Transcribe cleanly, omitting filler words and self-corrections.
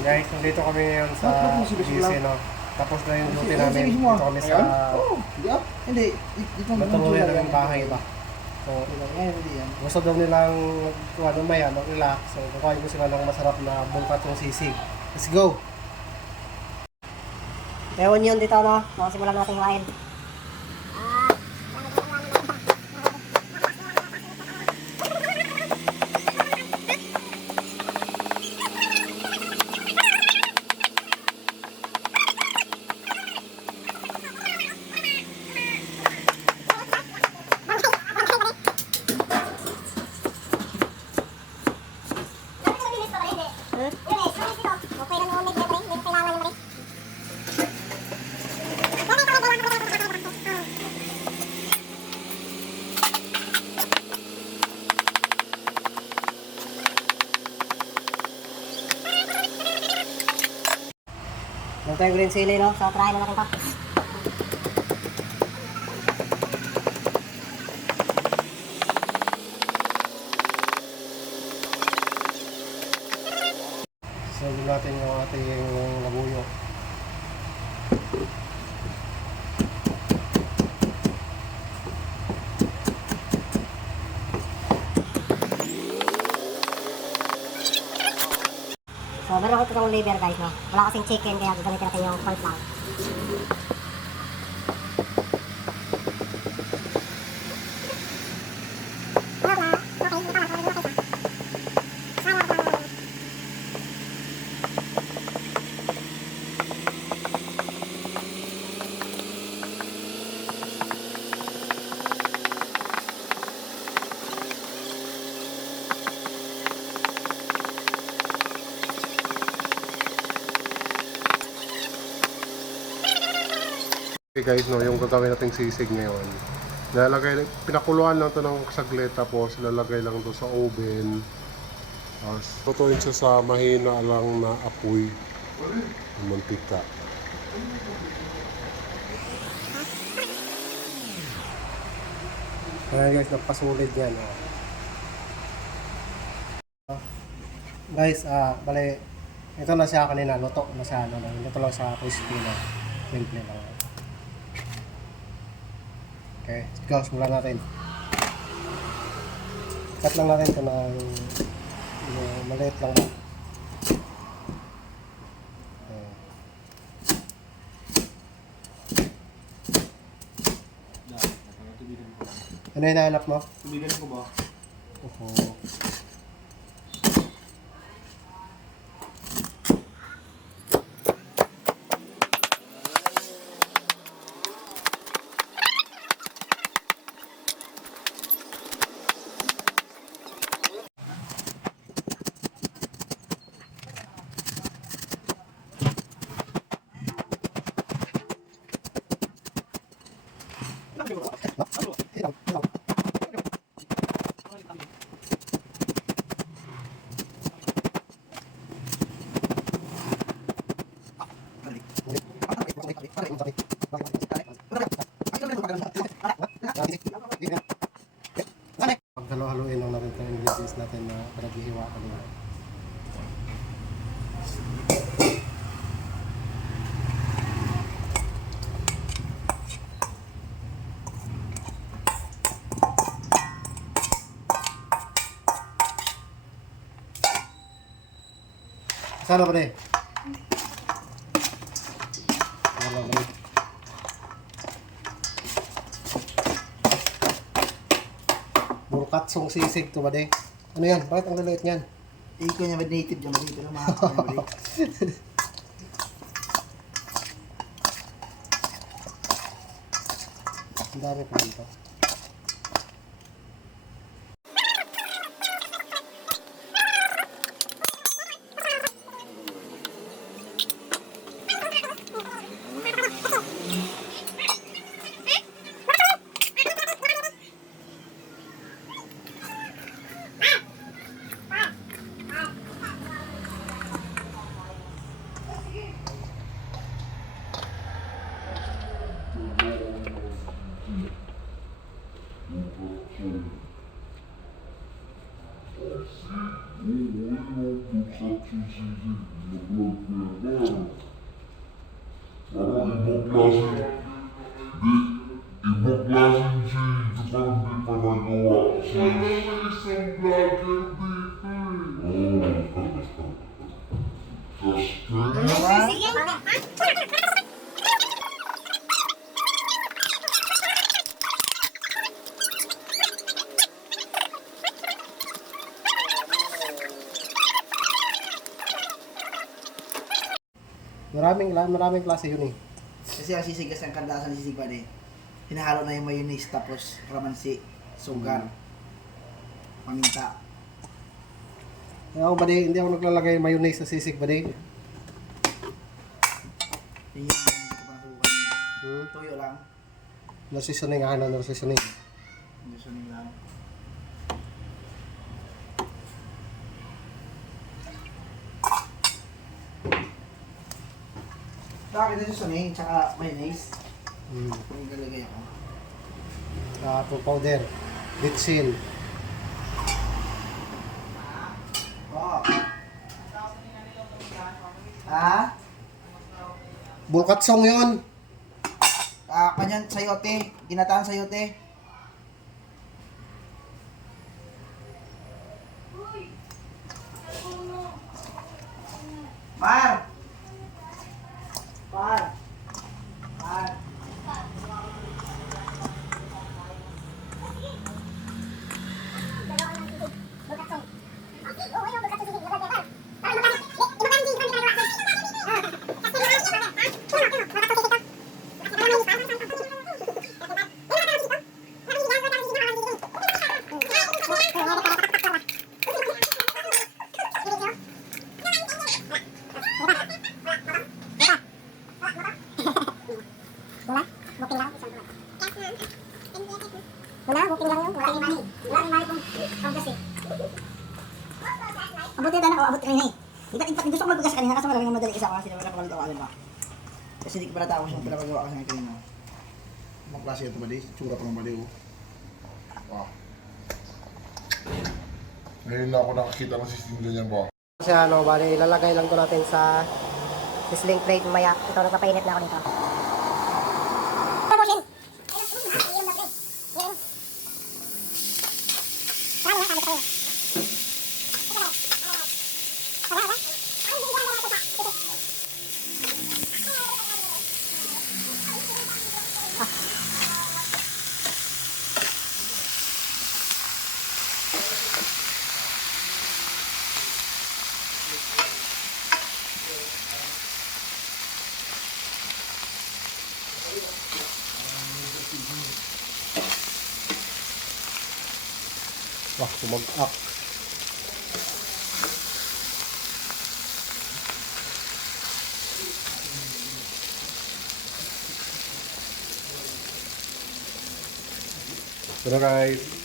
Guys, nandito kami ngayon sa GC, no? Tapos na yung duty namin. Dito kami sa Hindi. matuluyan ng bahay ba. So, gusto daw nilang maya, mag-relax. So, kakain ko sila ng masarap na bulkat yung sisig. Let's go! Meron yun dito, no? So, simulan natin hiwain. Ito yung green chili, no? So, try na natin ito. Sunod natin yung ating labuyo. So, meron ako itong liver, guys, no? Wala kasing chicken, kaya gagamitin natin yung pork lang. Okay guys, no, yung gagawin nating sisig ngayon. Pinakuluan lang to ng saglit, tapos lalagay lang to sa oven. Tapos tutuin siya sa mahina lang na apoy ng mantika. Ayan guys, napasulit yan. Guys, bale, ito na siya kanina, luto na siya. Ito lang sa crispy na. Simple lang. Okay, go, simulan natin. Cut lang natin ito ng maliit lang ba. Ano yung hinahanap mo? Tubigan ko ba? Oo. Paghalo-haluin lang natin itong ingredients natin na pinaghihiwa kanina. Sana ba rin? Wala ba rin? Burkatsong sisig to ba rin? Ano yan? Bakit ang laliit niyan? Ikaw niya native dyan. Dito lang makakaya mo. Ang dami pa dito. Parang ibang klaseng, ibang klaseng si parang di pa nagawa. Isang vlogger dito Maraming klase yun eh. Kasi ang sisig kasi ang kandasan sisig pa din. Hinahalo na yung mayonnaise tapos kalamansi, sugar, paminta. Ako ba hindi ako naglalagay mayonnaise sa sisig ba Yun yung hindi ko pa nasubukan. Tuyo lang. Nasisaning ano, nasisaning. Gusto nila lang. Bakit ito sunay, tsaka mayonnaise? Yung galagay ako. Apple powder, bitsin. Oo. Ha? Bulkatsong yun. Kanyan sayote, ginataan sayote. Mar! Par! Par! Abuti na ako, abot rin eh. Gusto ko magbukas kanina kasi maraming madali isa ko kasi naman ako alam ba. Kasi hindi ko pa natapos yung pinapagawa kasi ng kanina. Mga klase ito ba di? Tsura pa ng bali oh. Wow. Ngayon na ako nakakita ng system ganyan ba? Kasi ano, bali ilalagay lang to natin sa sizzling plate mamaya. Ito, nagpapainit na ako dito. Wah, tumag-ak. Pero guys,